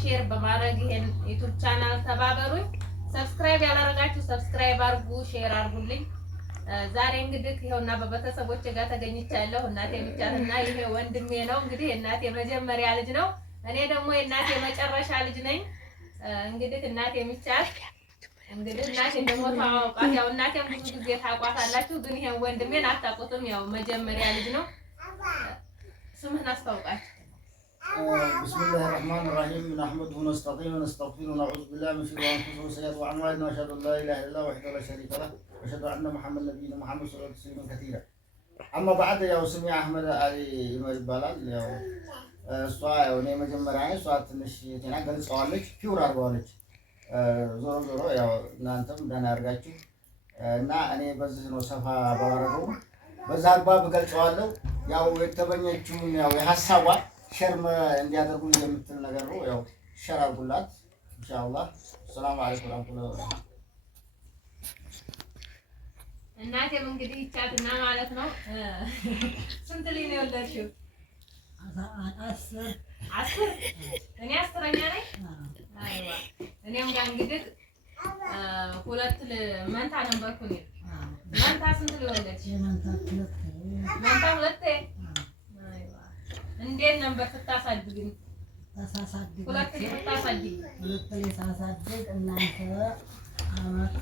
ሼር በማድረግ ይሄን ዩቲዩብ ቻናል ተባበሩኝ። ሰብስክራይብ ያላረጋችሁ ሰብስክራይብ አድርጉ፣ ሼር አድርጉልኝ። ዛሬ እንግዲህ ይኸውና በቤተሰቦቼ ጋር ተገኝቻለሁ። እናቴ ብቻትና ይሄ ወንድሜ ነው። እንግዲህ እናቴ መጀመሪያ ልጅ ነው። እኔ ደግሞ የእናቴ መጨረሻ ልጅ ነኝ። እንግዲህ እናቴ ብቻት እንግዲህ እናቴ ደግሞ ታውቃት ያው እናቴም ብዙ ጊዜ ታውቋታላችሁ፣ ግን ይሄን ወንድሜን አታውቁትም። ያው መጀመሪያ ልጅ ነው። ስምህን አስታውቃችሁ። بسم الله الرحمن الرحيم نحمده ونستعينه ونستغفره ونعوذ بالله من شرور انفسنا وسيئات اعمالنا واشهد ان لا اله الا الله وحده لا شريك له واشهد ان محمد نبينا محمد صلى الله عليه وسلم كثيرا اما بعد ያው ስሜ አህመድ አሊ ይመር ይባላል። ያው እሷ ያው እኔ መጀመሪያ እሷ ትንሽ ጤና ገልጸዋለች፣ ፒውር አድርገዋለች። ዞሮ ዞሮ ያው እናንተም ደህና አድርጋችሁ እና እኔ በዚህ ነው ሰፋ ባወራው በዛ አግባብ ገልጸዋለሁ። ያው የተበኘችውን ያው የሐሳቧ ሸርም እንዲያደርጉ የምትል ነገር ነው። ያው ሸር አድርጉላት ኢንሻአላህ። ሰላም አለይኩም ወራህመቱላሂ። እናቴም እንግዲህ ይቻትና ማለት ነው። ስንት ልጅ ነው የወለድሽው? 10 እኔ 10ኛ ነኝ። አይዋ እኔም ጋር እንግዲህ ሁለት መንታ ነበርኩ እኔ። መንታ ስንት ልጅ ወለድሽ? መንታ ሁለቴ። እንዴት ነበር ስታሳድግኝ? ሁለት ልጅ ስታሳድግ እናንተ አመት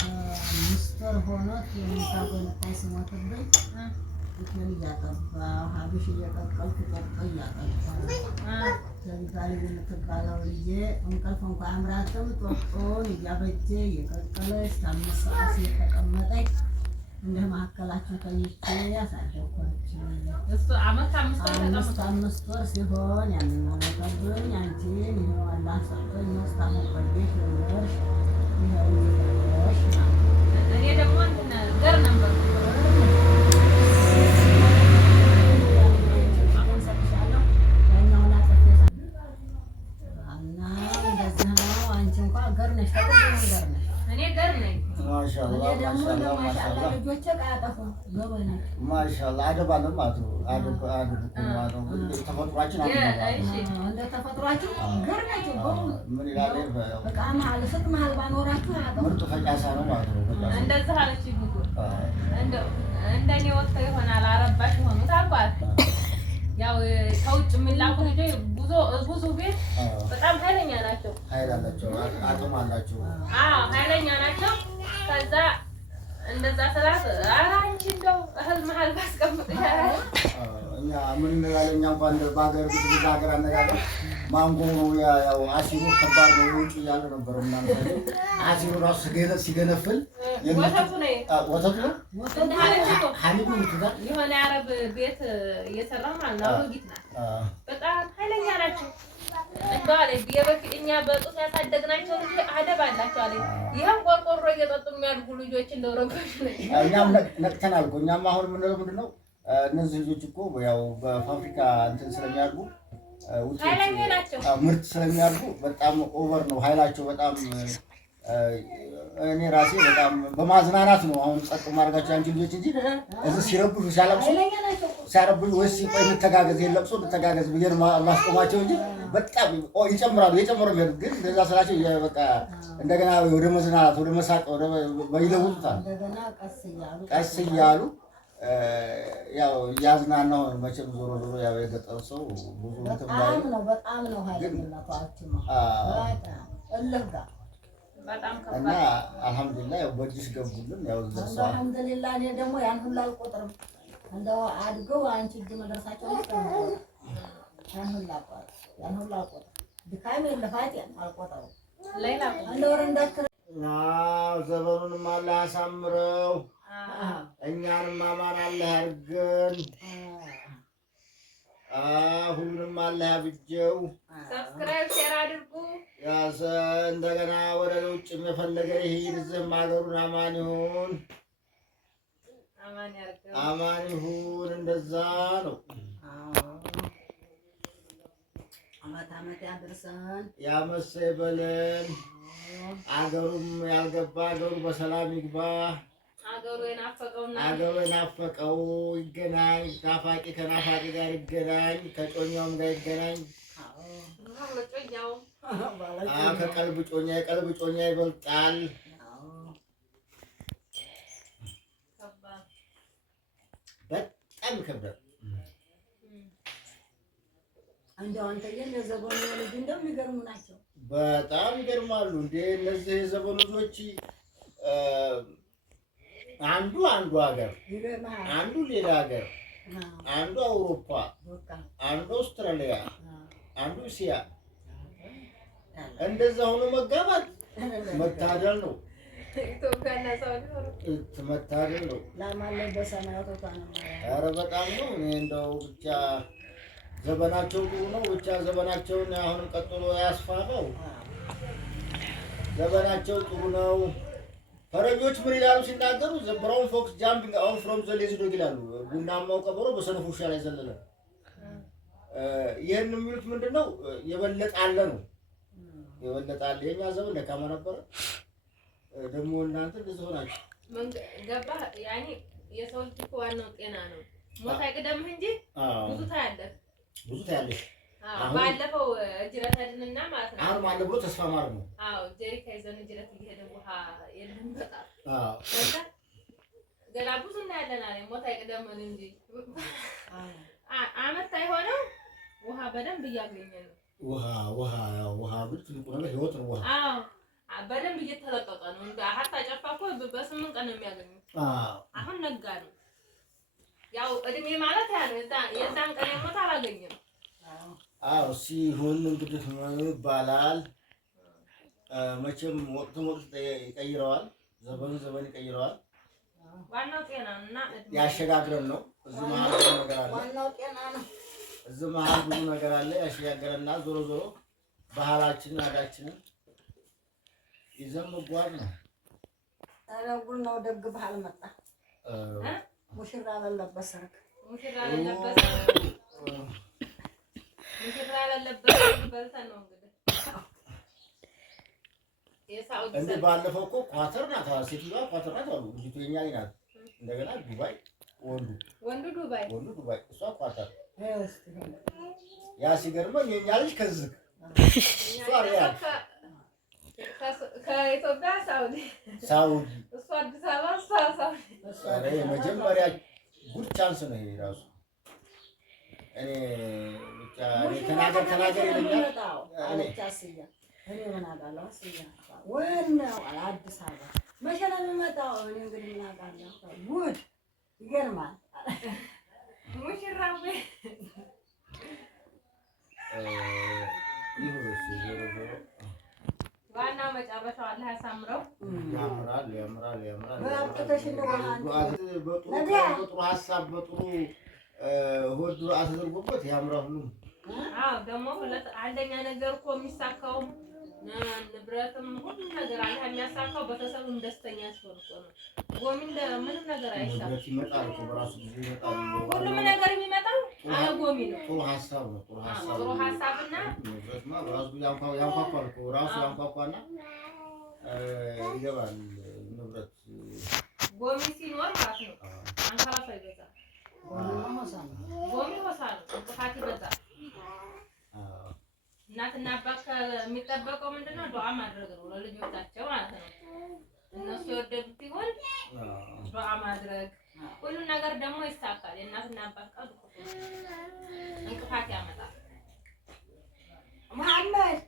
5 ወር ሆኖት የምታጎነጣይ ስሞትብኝ ልጅ ያጠባው ሀብሽ እየቀቀልኩ ቀቀል ያጠባው ዘንባሌ የምትባለው ልጄ እንቅልፍ እንኳን አምራትም ጦጦን እያበጀ እየቀቀለች 5 ሰዓት እየተቀመጠች እንደ ማዕከላችሁ ተኝቼ ያሳደግኳችሁ እሱ አመት 5 ወር ሲሆን ያንን አመጣብኝ። አንቺን ይኸው አላህ ሰጥቶኝ 3 አመት ቆየሽ ወለድሽ። ይኸው ይኸውሽ እኔ ደግሞ እንትን ገር ነበር ማሻአላህ አደባለም ማለት ነው። አደብ ማለት ነው። ተፈጥሯችን እንደ ተፈጥሯችን ገር ናቸው። ምን ይላል? በቃ መሀል ስጥ መሀል ባኖራችሁ ምርጡ ፈጫሳ ነው ማለት ነው። እንደዛ አለች ይሁን እንደኔ ወጥተው ይሆናል አረባሽ ሆኖ ታባል ያው ከውጭ የሚላኩ ልጆች ብዙ ቤት በጣም ኃይለኛ ናቸው። ኃይል አላቸው፣ አቅም አላቸው። ኃይለኛ ናቸው። ከዛ እንደዛ ስላት አንቺ እንደው እህል መሀል ባስቀምጥ ይሻላል። እኛ ምን እንላለን? እኛ እንኳን በሀገር ብዙ ሀገር አነጋገር ማንጎ ነው ያው አሲሩ ከባድ ነው ውጭ እያለ ነበር ምናምን አሲሩ ራሱ ሲገነፍል ወተቱ ነው ሀሊቡ ይትዳል የሆነ አረብ ቤት እየሰራ ማለት ነው። አሮጊት ናት፣ በጣም ኃይለኛ ናቸው። እንዳለ የበፊት እኛ በጡት ያሳደግናቸው ልጅ አደብ አላቸው አለ። ይሄን ቆርቆሮ እየጠጡ የሚያድጉ ልጆች እንደወረቀሽ ነው። እኛም ነቅተናል እኮ። እኛም አሁን የምንለው ምንድን ነው? እነዚህ ልጆች እኮ ያው በፋብሪካ እንትን ስለሚያድጉ ኃይለኛ ናቸው። ምርት ስለሚያድጉ በጣም ኦቨር ነው ኃይላቸው በጣም። እኔ ራሴ በጣም በማዝናናት ነው አሁን ጸጥ ማድረጋቸው አንቺ ልጆች እንጂ እዚህ ሲረብሹ ሲያረብሹ ወይስ እንተጋገዝ የለቅሶ እንተጋገዝ ብዬ ነው ማስቆማቸው እንጂ በጣም ይጨምራሉ። የጨመሩ ግን እንደዛ ስላቸው በቃ እንደገና ወደ መዝናናት ወደ መሳቅ ይለውጡታል። ቀስ እያሉ ያው ያዝናናው መቼም ዞሮ ዞሮ ያው የገጠር ሰው ብዙ በጣም ነው ኃይለኝነታችሁ እና አልሐምዱሊላህ ያው በእጅሽ ገቡልን። ያው ዘርሰዋል አልሐምዱሊላህ። እኔ ደግሞ ያን ሁሉ አልቆጥርም። እንደው አድገው አንቺ እጅ መድረሳቸው ያን ሁሉ አልቆጥርም። ድካሜ ልፋቴን አልቆጥርም። ሌላ እንደው እንዳትረ ዘመኑንም አላህ ያሳምረው፣ እኛንም አማን አላህ ያርገን፣ ሁሉንም አላህ ያብጀው። ሰብስክራይብ ሼር አድርጉ። እንደገና ወደ ውጭ የፈለገ ይሄድ ዝም ሀገሩን አማን ይሁን፣ አማን ይሁን። እንደዛ ነው። አመት ያድርሰን፣ ያመሰ ይበለን። አገሩም ያልገባ አገሩ በሰላም ይግባ። አገሩ የናፈቀው ይገናኝ። ናፋቂ ከናፋቂ ጋር ይገናኝ፣ ከጮኛውም ጋር ይገናኝ፣ ከቀልብ ጮኛ የቀልብ ጮኛ ይበልጣል። በጣም ይከብዳል። እንደው አንተዬ ለዘበኑ ልጅ እንደሚገርሙ ናቸው። በጣም ይገርማሉ እንዴ እነዚህ የዘበኑ ልጆች። አንዱ ሀገር፣ አንዱ ሌላ ሀገር፣ አንዱ አውሮፓ፣ አንዱ አውስትራሊያ፣ አንዱ እስያ እንደዛ ሆኖ መጋባት መታደል ነው። መታደል ነው። ኧረ በጣም ነው። እኔ እንደው ብቻ ዘበናቸው ጥሩ ነው። ብቻ ዘበናቸውን አሁንም ቀጥሎ ያስፋፋው። ዘበናቸው ጥሩ ነው። ፈረንጆች ምን ይላሉ ሲናገሩ? ዘ ብራውን ፎክስ ጃምፒንግ አውት ፍሮም ዘ ሌዚ ዶግ ይላሉ። ቡናማው ቀበሮ በሰነፉ ውሻ ላይ ዘለለ። ይህን የሚሉት ምንድን ነው? የበለጠ አለ ነው። የበለጠ አለ። የኛ ዘመን ደካማ ነበረ። ደግሞ እናንተ እንደዚህ ሆናችሁ ገባህ? ያኔ የሰው ልጅ እኮ ዋናው ጤና ነው። ሞት አይቅደምህ እንጂ ብዙ ታያለህ። ብዙ ታያለሽ። ባለፈው እጅረት ሄድንና ማለት ነው። አሁን ማለት ብሎ ተስፋ ማለት ነው። አዎ ጀሪካ ይዘን እጅረት እየሄድን ውሃ የለም በጣም ገና ብዙ እናያለን አለኝ። ሞት አይቅደምን እንጂ አመት አይሆነው ውሃ በደንብ እያገኘ ነው። ውሃ ግን ትልቁ ነገር ህይወት ነው። ውሃ በደንብ እየተለቀቀ ነው። ሀታ ጨፋ እኮ በ8 ቀን ነው የሚያገኙት። አሁን ነጋ ነው። ያው እድሜ ማለት ያለ የዛን ቀን የሞት አላገኘም። ሲሆን እንግዲህ ምን ይባላል? መቼም ወቅት ይቀይረዋል። ዘመን ይቀይረዋል። ዋናው ጤና እና ያሸጋግረን ነው። እዚህ መሀል ብዙ ነገር አለ። ዋናው ጤና ነው። እዚህ መሀል ብዙ ነገር አለ። ያሸጋግረንና ዞሮ ባህላችንን አዳችንን ይዘን መጓዝ ነው። ተረጉን ነው። ደግ ባህል መጣ። ሙሽራ ለለበት ሰርግ ሙሽራ ለለበት በልተን ነው እንግዲህ እንደ ባለፈው እኮ ኳተር ናት። ሴትዮዋ ኳተር ናት አሉ። ልጅቱ የኛ ናት። እንደገና ዱባይ ወንዱ ዱባይ እሷ ኳተር። ያ ሲገርመኝ የኛ ልጅ ከዚህ እሷ ሪያድ ከኢትዮጵያ ሳውዲ እሷ አዲስ አበባ እሷ ሳውዲ። የመጀመሪያ ጉድ ቻንስ ነው ይሄ ራሱ። እኔ ብቻ ተናገር ይለኛል። እኔ ምን አውቃለሁ? ዋናው አዲስ አበባ መቼ ነው የሚመጣው? እኔ እንግዲህ ምን አውቃለሁ? ጉድ ይገርማል። ሙሽራው ዋናው መጨረሻው አላህ ያሳምረው። ያምራል። በጥሩ ሀሳብ በጥሩ ሆድ አስደርጎበት ያምራል ሁሉም። ደግሞ አንደኛ ነገር እኮ የሚሳካው ንብረትም ሁሉም ነገር አለ የሚያሳካው ቤተሰቡን ደስተኛ ሲሆን እኮ ነው። ጎሚን ምንም ነገር አይሳካም። ይመጣል እኮ በራሱ ጊዜ ይመጣል። ሁሉም ነገር የሚመጣው አለ ጎሚ ነው። ጥሩ ሀሳብ ነው። ጥሩ ሀሳብና ንብረትማ በራሱ ያንኳኳል እኮ ራሱ ያንኳኳና ይገባል። ንብረት ጎሚ ሲኖር ማለት ነው። አንካራፋ ይበዛል። ጎሚ ሆሳል እንቅፋት ይበዛል። እናትና አባት የሚጠበቀው ምንድነው? ዱዓ ማድረግ ነው ለልጆቻቸው ማለት ነው። እነሱ የወደዱት ይሁን ዱዓ ማድረግ። ሁሉ ነገር ደግሞ ይሳካል። የእናትና አባት ቃል እንቅፋት ያመጣል። መሐመድ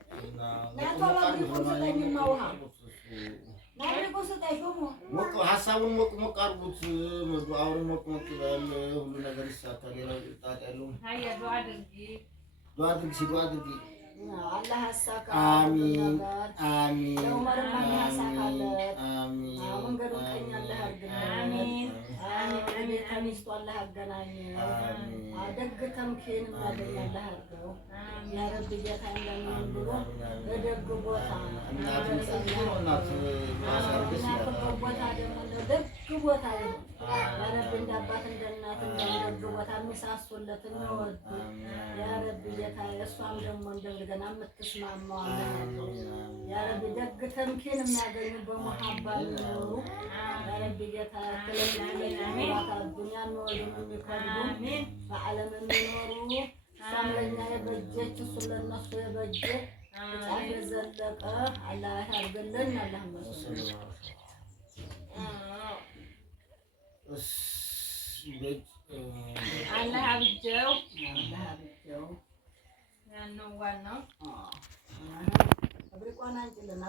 ሀሳቡን ሞቅ አድርጉት። ዱዓውን ሞቅ ይበል። ሁሉ ነገር ይሳካል። ጣጣ የለውም። ዱዓ አድርጊ። አላህ ያሳካ። አሚን። ለዑመርም አላህ ያሳካለት። መንገዱን ቀኝ አላህ ያርግለት። ከሚስቱ አላህ ያገናኘው። ደግ ተምኪንም ያገኝ አላህ ያርገው። ያ ረቢ ጌታ እንደምን ብሎ በደግ ቦታ ቦታ ደግሞ ደግ ቦታ ይሁን። ያ ረቢ እንደ አባት እንደ እናት ደግ ቦታ የሚሳሱለት የሚወዱ ያ ረቢ ጌታ እሷም ደግሞ እንደገና የምትስማማው አላህ ያርገው። ያ ረቢ ደግ ተምኪን የሚያገኙ በመሐባ የሚኖሩ ያ ረቢ ጌታ ዱንያን መወልም የሚከብዱ በዓለም የሚኖሩ እሷም ለእኛ የበጀች እሱ ለእነሱ የበጀ ጫፍ የዘለቀ አላህ ያድርግልን። አላህ መስሎኝ አላህ አብጀው ያነው ዋናው አዎ አብሪቋን አንጭልና